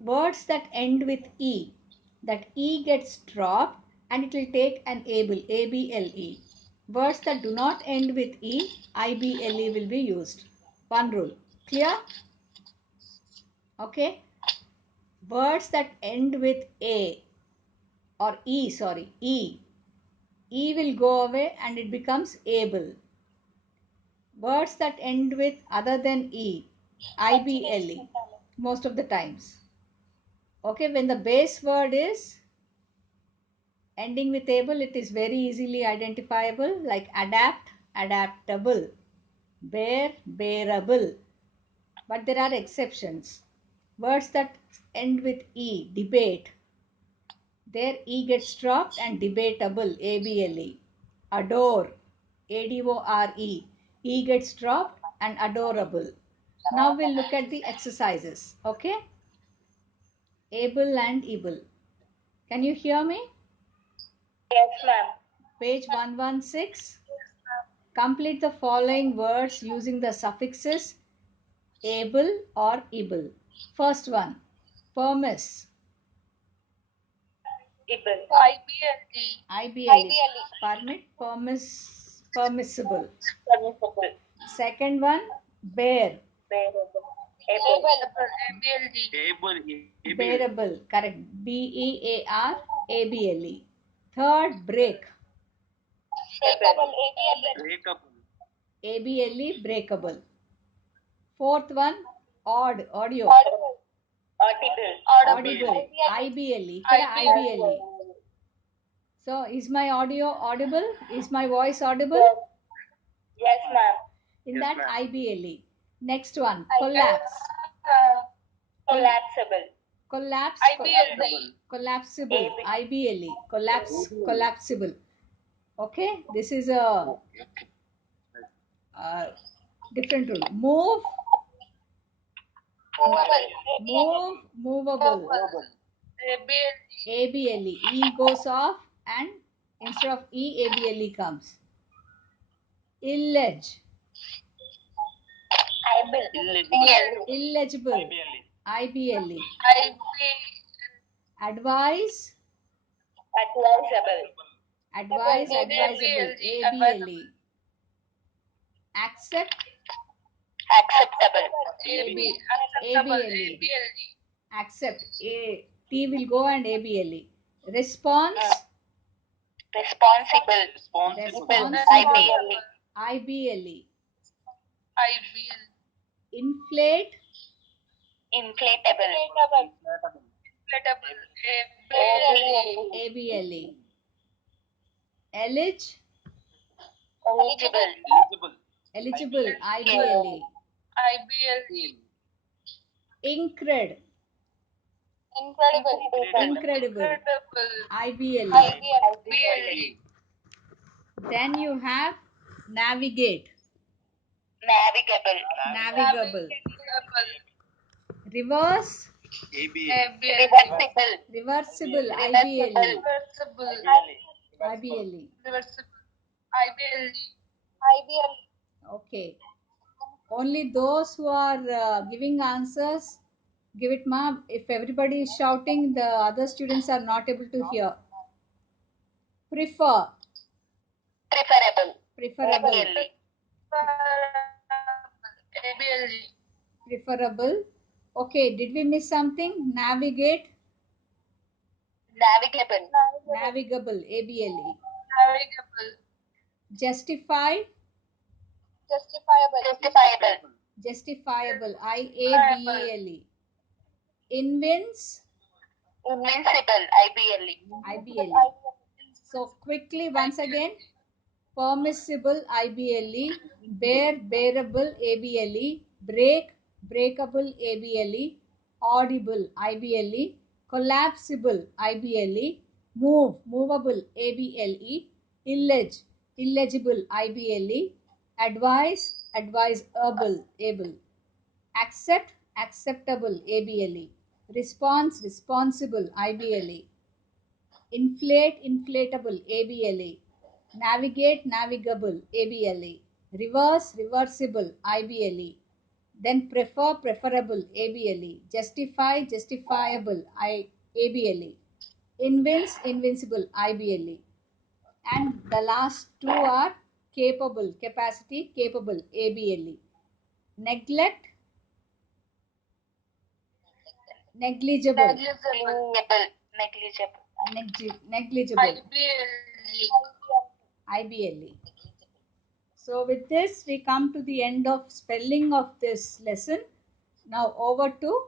Words that end with E, that E gets dropped and it will take an able, A-B-L-E. Words that do not end with E, I-B-L-E will be used. One rule. Clear? Okay. Words that end with A or E, sorry, E. E will go away and it becomes able. Words that end with other than E, I-B-L-E, most of the times. Okay, when the base word is ending with able, it is very easily identifiable, like adapt, adaptable, bear, bearable. But there are exceptions. Words that end with E, debate, there E gets dropped and debatable, A-B-L-E. Adore, A-D-O-R-E, E gets dropped and adorable. Now we'll look at the exercises, okay? Able and able. Can you hear me? Yes, ma'am. Page 116. Complete the following words using the suffixes able or able. First one, permiss. Able. I-B-L-E. I-B-L-E. Permit, permiss, permissible. Permissible. Second one, bear. Bearable. Able. A-B-L-D. Bearable. Correct. B-E-A-R-A-B-L-E. Third, break. Breakable. A-B-L-E. A-B-L-E, breakable. Fourth one, odd, audio. Audible. Audible. I-B-L-E. Ikkada I-B-L-E. So, is my audio audible? Is my voice audible? Yes, ma'am. In that, I-B-L-E. Next one, collapse. Collapsible. Collapse. I-B-L-D. Collapsible. I-B-L-E. Collapse. Collapsible. Okay, this is a different rule. Move. Move. Movable. A-B-L-E. E goes off and instead of E, A-B-L-E comes. Illege. Illegible. I-B-L-E. Advise. Advise. Advisable. A-B-L-E. Accept. Acceptable. A-B-L-E. Accept. A. T will go and A-B-L-E. Response. Responsible. Responsible. I-B-L-E. I-B-L-E. Inflate. Inflatable. A-B-L-E. Elige. Eligible. Eligible. I-B-L-E. Incred. Incredible. I-B-L-E. Then you have navigate. Navigable. Navigable. Reverse. Reversible. Reversible. I-B-L-E. I-B-L-E. Okay. Only those who are giving answers, give it, ma'am. If everybody is shouting, the other students are not able to hear. Prefer. Preferable. Preferable. Preferable. Okay, did we miss something? Navigate. Navigable. Navigable. A-B-L-E. Justify. Justifiable. Justifiable. I-A-B-E-L-E. Invince. Invincible. I-B-L-E. I-B-L-E. So quickly once again. Permissible. I-B-L-E. Bear. Bearable. A-B-L-E. Break. Breakable. A-B-L-E. Audible. I-B-L-E. Collapsible. I-B-L-E. Move. Movable. A-B-L-E. Illege. Illegible. I-B-L-E. Advise. Adviseable. Able. Accept. Acceptable. A-B-L-E. Response. Responsible. I-B-L-E. Inflate. Inflatable. A-B-L-E. Navigate. Navigable. A-B-L-E. Reverse. Reversible. I-B-L-E. Then prefer, preferable, able. Justify, justifiable, able. Invince, invincible, ible. And the last two are capable, capacity, capable, able. Neglect, negligible, Negligible. negligible, ible. So with this, we come to the end of spelling of this lesson. Now over to